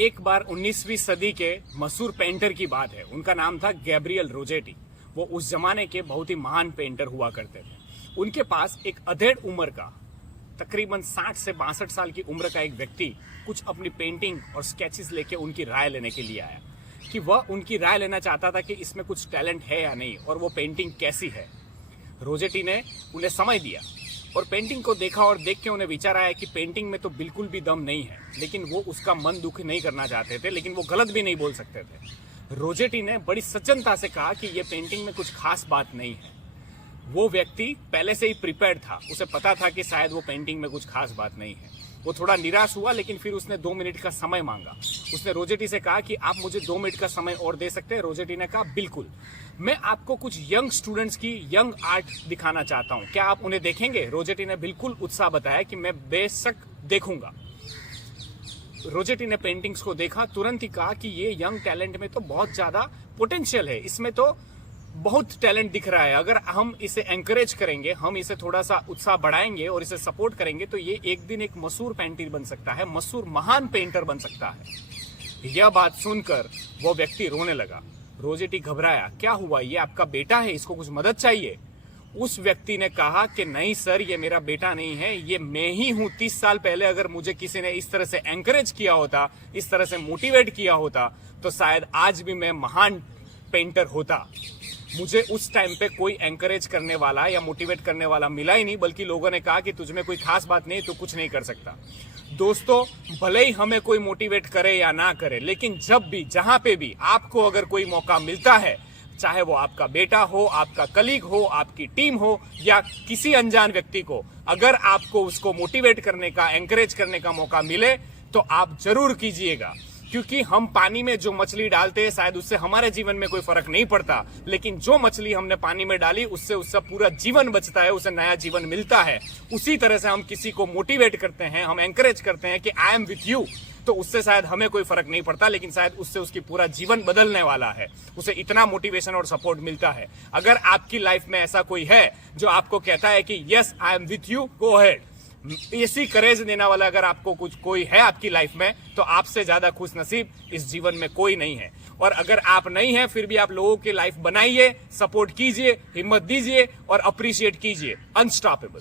एक बार 19वीं सदी के मशहूर पेंटर की बात है। उनका नाम था गैब्रियल रोजेटी। वो उस जमाने के बहुत ही महान पेंटर हुआ करते थे। उनके पास एक अधेड़ उम्र का तकरीबन 60 से 62 साल की उम्र का एक व्यक्ति कुछ अपनी पेंटिंग और स्केचेस लेके उनकी राय लेने के लिए आया कि वह उनकी राय लेना चाहता था कि इसमें कुछ टैलेंट है या नहीं और वो पेंटिंग कैसी है। रोजेटी ने उन्हें समय दिया और पेंटिंग को देखा और देख के उन्हें विचार आया कि पेंटिंग में तो बिल्कुल भी दम नहीं है, लेकिन वो उसका मन दुख नहीं करना चाहते थे, लेकिन वो गलत भी नहीं बोल सकते थे। रोजेटी ने बड़ी सज्जनता से कहा कि ये पेंटिंग में कुछ खास बात नहीं है। वो व्यक्ति पहले से ही प्रिपेयर्ड था, उसे पता था कि शायद वो पेंटिंग में कुछ खास बात नहीं है। वो थोड़ा निराश हुआ, लेकिन फिर उसने 2 मिनट का समय मांगा। उसने रोजेटी से कहा कि आप मुझे 2 मिनट का समय और दे सकते हैं। रोजेटी ने कहा बिल्कुल, मैं आपको कुछ यंग स्टूडेंट्स की यंग आर्ट दिखाना चाहता हूं, क्या आप उन्हें देखेंगे? रोजेटी ने बिल्कुल उत्साह बताया कि मैं बेशक देखूंगा। रोजेटी ने पेंटिंग्स को देखा, तुरंत ही कहा कि ये यंग टैलेंट में तो बहुत ज्यादा पोटेंशियल है, इसमें तो बहुत टैलेंट दिख रहा है। अगर हम इसे एंकरेज करेंगे, हम इसे थोड़ा सा उत्साह बढ़ाएंगे और इसे सपोर्ट करेंगे तो ये एक दिन एक मशहूर पेंटर बन सकता है, मशहूर महान पेंटर बन सकता है। यह बात सुनकर वो व्यक्ति रोने लगा। रोजेटी घबराया, क्या हुआ? ये आपका बेटा है, इसको कुछ मदद चाहिए? उस व्यक्ति ने कहा कि नहीं सर, ये मेरा बेटा नहीं है, ये मैं ही हूं। 30 साल पहले अगर मुझे किसी ने इस तरह से एंकरेज किया होता, इस तरह से मोटिवेट किया होता, तो शायद आज भी मैं महान पेंटर होता। मुझे उस टाइम पे कोई एंकरेज करने वाला या मोटिवेट करने वाला मिला ही नहीं, बल्कि लोगों ने कहा कि तुझमें कोई खास बात नहीं, तो कुछ नहीं कर सकता। दोस्तों, भले ही हमें कोई मोटिवेट करे या ना करे, लेकिन जब भी जहां पे भी आपको अगर कोई मौका मिलता है, चाहे वो आपका बेटा हो, आपका कलीग हो, आपकी टीम हो या किसी अनजान व्यक्ति को, अगर आपको उसको मोटिवेट करने का, एंकरेज करने का मौका मिले तो आप जरूर कीजिएगा। क्योंकि हम पानी में जो मछली डालते हैं, शायद उससे हमारे जीवन में कोई फर्क नहीं पड़ता, लेकिन जो मछली हमने पानी में डाली उससे उसका पूरा जीवन बचता है, उसे नया जीवन मिलता है। उसी तरह से हम किसी को मोटिवेट करते हैं, हम एंकरेज करते हैं कि आई एम विथ यू, तो उससे शायद हमें कोई फर्क नहीं पड़ता, लेकिन शायद उससे उसकी पूरा जीवन बदलने वाला है, उसे इतना मोटिवेशन और सपोर्ट मिलता है। अगर आपकी लाइफ में ऐसा कोई है जो आपको कहता है कि yes I am with you, go ahead, इसी करेज देने वाला अगर आपको कुछ कोई है आपकी लाइफ में, तो आपसे ज्यादा खुश नसीब इस जीवन में कोई नहीं है। और अगर आप नहीं है, फिर भी आप लोगों की लाइफ बनाइए, सपोर्ट कीजिए, हिम्मत दीजिए और अप्रिशिएट कीजिए। अनस्टॉपेबल।